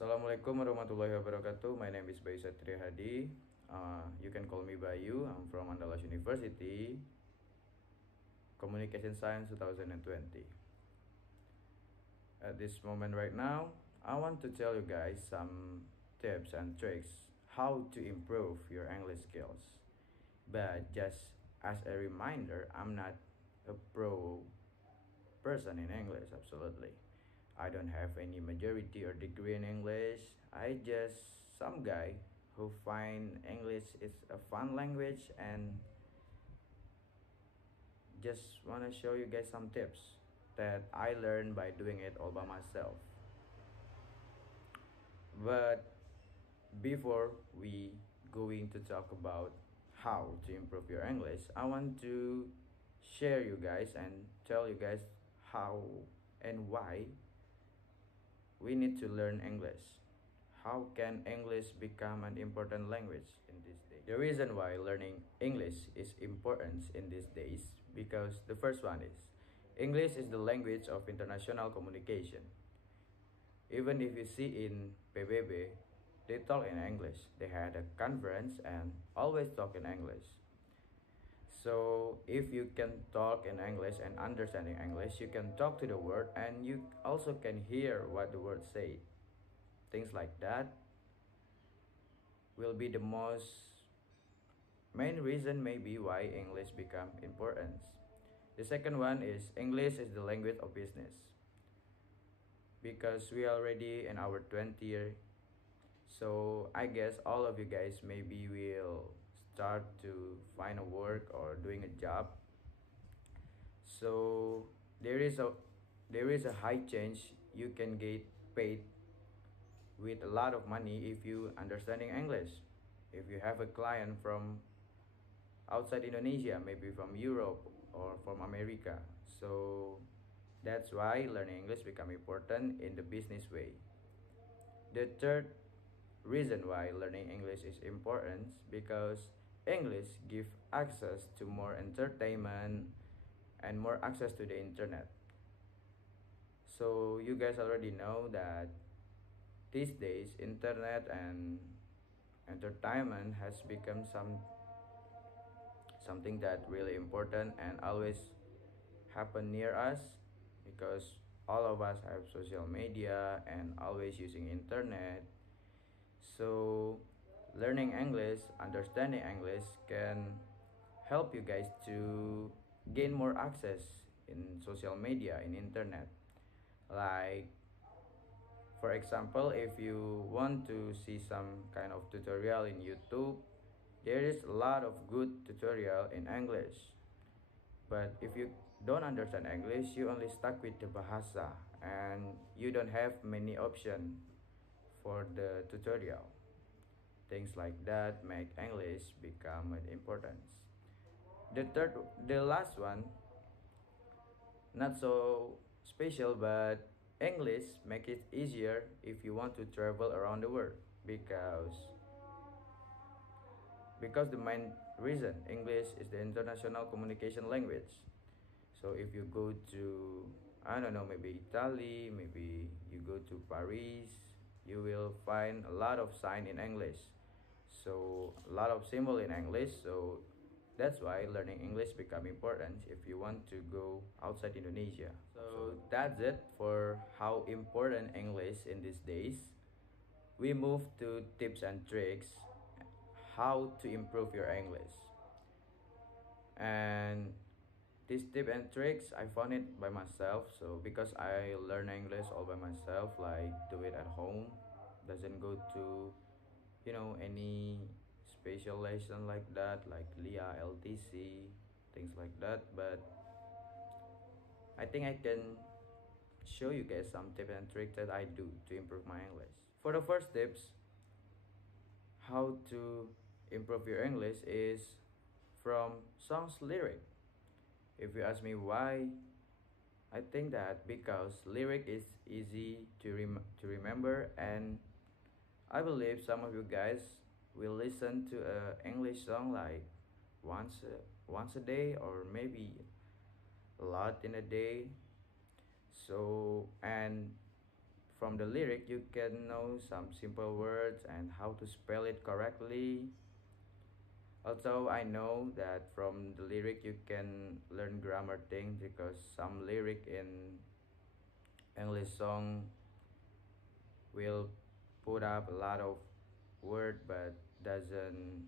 Assalamualaikum warahmatullahi wabarakatuh. My name is Bayu Satria Hadi. You can call me Bayu. I'm from Andalas University, Communication Science 2020. At this moment right now, I want to tell you guys some tips and tricks how to improve your English skills. But just as a reminder, I'm not a pro person in English, absolutely. I don't have any majority or degree in English. I just some guy who find English is a fun language and just want to show you guys some tips that I learned by doing it all by myself. But before we going to talk about how to improve your English, I want to share you guys and tell you guys how and why we need to learn English. How can English become an important language in these days? The reason why learning English is important in these days because the first one is English is the language of international communication. Even if you see in PBB, they talk in English. They had a conference and always talk in English. So if you can talk in English and understanding English, you can talk to the word and you also can hear what the word say. Things like that will be the most main reason maybe why English become important. The second one is English is the language of business. Because we already in our 20th year, so I guess all of you guys maybe will start to find a work or doing a job. So there is a high chance you can get paid with a lot of money if you understanding English. If you have a client from outside Indonesia, maybe from Europe or from America, so that's why learning English become important in the business way. The third reason why learning English is important because English give access to more entertainment and more access to the internet. So you guys already know that these days internet and entertainment has become something that really important and always happen near us because all of us have social media and always using internet. So learning English, understanding English can help you guys to gain more access in social media, in internet. Like for example, if you want to see some kind of tutorial in YouTube, there is a lot of good tutorial in English. But if you don't understand English, you only stuck with the bahasa and you don't have many options for the tutorial. Things like that make English become an importance. The last one, not so special, but English make it easier if you want to travel around the world because the main reason English is the international communication language. So if you go to, I don't know, maybe Italy, maybe you go to Paris, you will find a lot of sign in English. So a lot of symbol in English. So that's why learning English become important if you want to go outside Indonesia. So that's it for how important English in these days. We move to tips and tricks how to improve your English. And these tips and tricks I found it by myself. So because I learn English all by myself, like do it at home, doesn't go to any special lesson like that, like LIA, LTC, things like that. But I think I can show you guys some tips and tricks that I do to improve my English. For the first tips, how to improve your English is from songs lyric. If you ask me why, I think that because lyric is easy to remember, and I believe some of you guys will listen to a English song like once a day or maybe a lot in a day. So and from the lyric you can know some simple words and how to spell it correctly. Also, I know that from the lyric you can learn grammar things because some lyric in English song will put up a lot of word but doesn't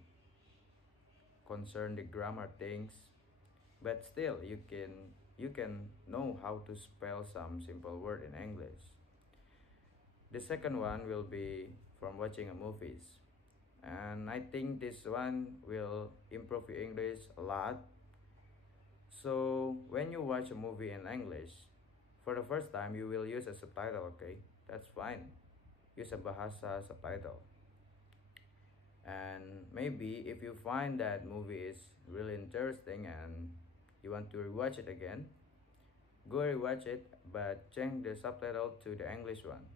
concern the grammar things. But still, you can know how to spell some simple word in English. The second one will be from watching a movies, and I think this one will improve your English a lot. So when you watch a movie in English, for the first time you will use a subtitle, okay? That's fine. Use a bahasa subtitle. And maybe if you find that movie is really interesting and you want to rewatch it again, go rewatch it but change the subtitle to the English one.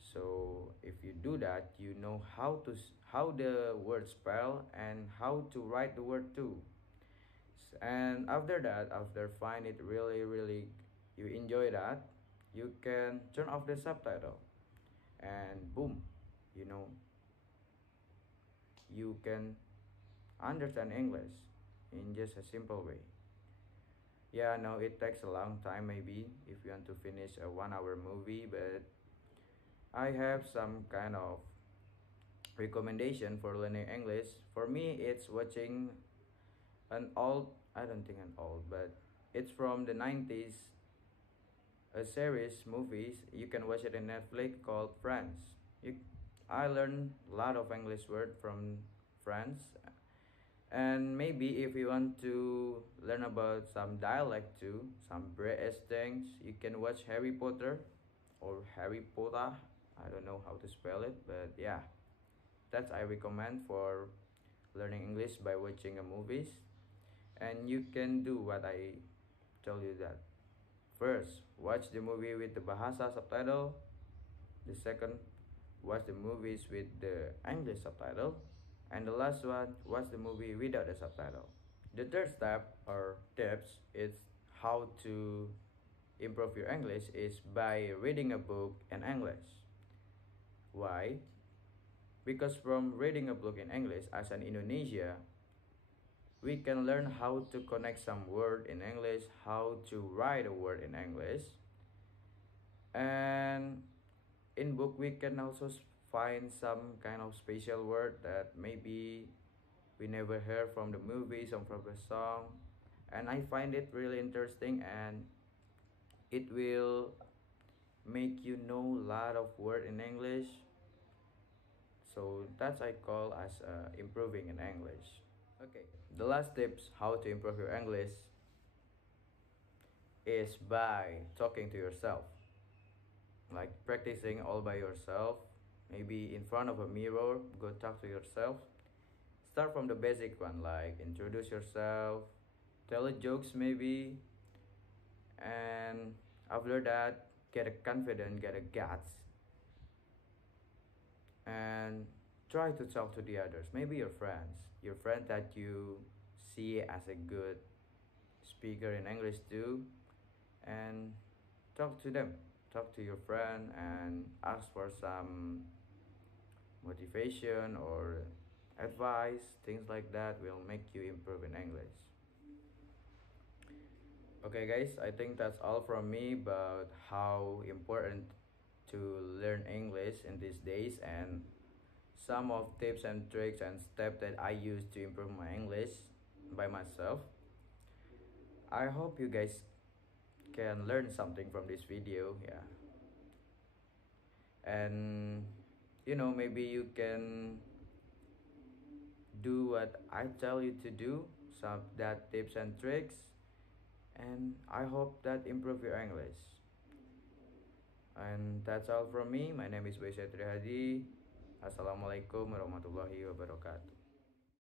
So if you do that, you know how the word spell and how to write the word too. And after that, after find it really you enjoy that, you can turn off the subtitle and boom, you know, you can understand English in just a simple way. Yeah, no, it takes a long time maybe if you want to finish a 1 hour movie, but I have some kind of recommendation for learning English. For me, it's watching an old, I don't think an old, but it's from the 90s, a series movies. You can watch it in Netflix called Friends. You, I learned a lot of English word from Friends. And maybe if you want to learn about some dialect too, some British things, you can watch Harry Potter or Harry Potter. I don't know how to spell it, but yeah, that's I recommend for learning English by watching a movies. And you can do what I tell you that. First, watch the movie with the Bahasa subtitle. The second, watch the movies with the English subtitle. And the last one, watch the movie without the subtitle. The third step or tips is how to improve your English is by reading a book in English. Why? Because from reading a book in English as an Indonesia, we can learn how to connect some word in English, how to write a word in English. And in book we can also find some kind of special word that maybe we never heard from the movies or from the song. And I find it really interesting and it will make you know a lot of word in English. So that's I call as improving in English. Okay, the last tips how to improve your English is by talking to yourself, like practicing all by yourself, maybe in front of a mirror. Go talk to yourself. Start from the basic one, like introduce yourself, tell a jokes maybe, and after that get a confidence, get a guts, and try to talk to the others, maybe your friend that you see as a good speaker in English too, and talk to them, talk to your friend and ask for some motivation or advice. Things like that will make you improve in English. Okay guys, I think that's all from me about how important to learn English in these days and some of tips and tricks and steps that I use to improve my English by myself. I hope you guys can learn something from this video, yeah. And maybe you can do what I tell you to do, some that tips and tricks, and I hope that improve your English. And that's all from me. My name is Bayu Satria Hadi. Assalamualaikum warahmatullahi wabarakatuh.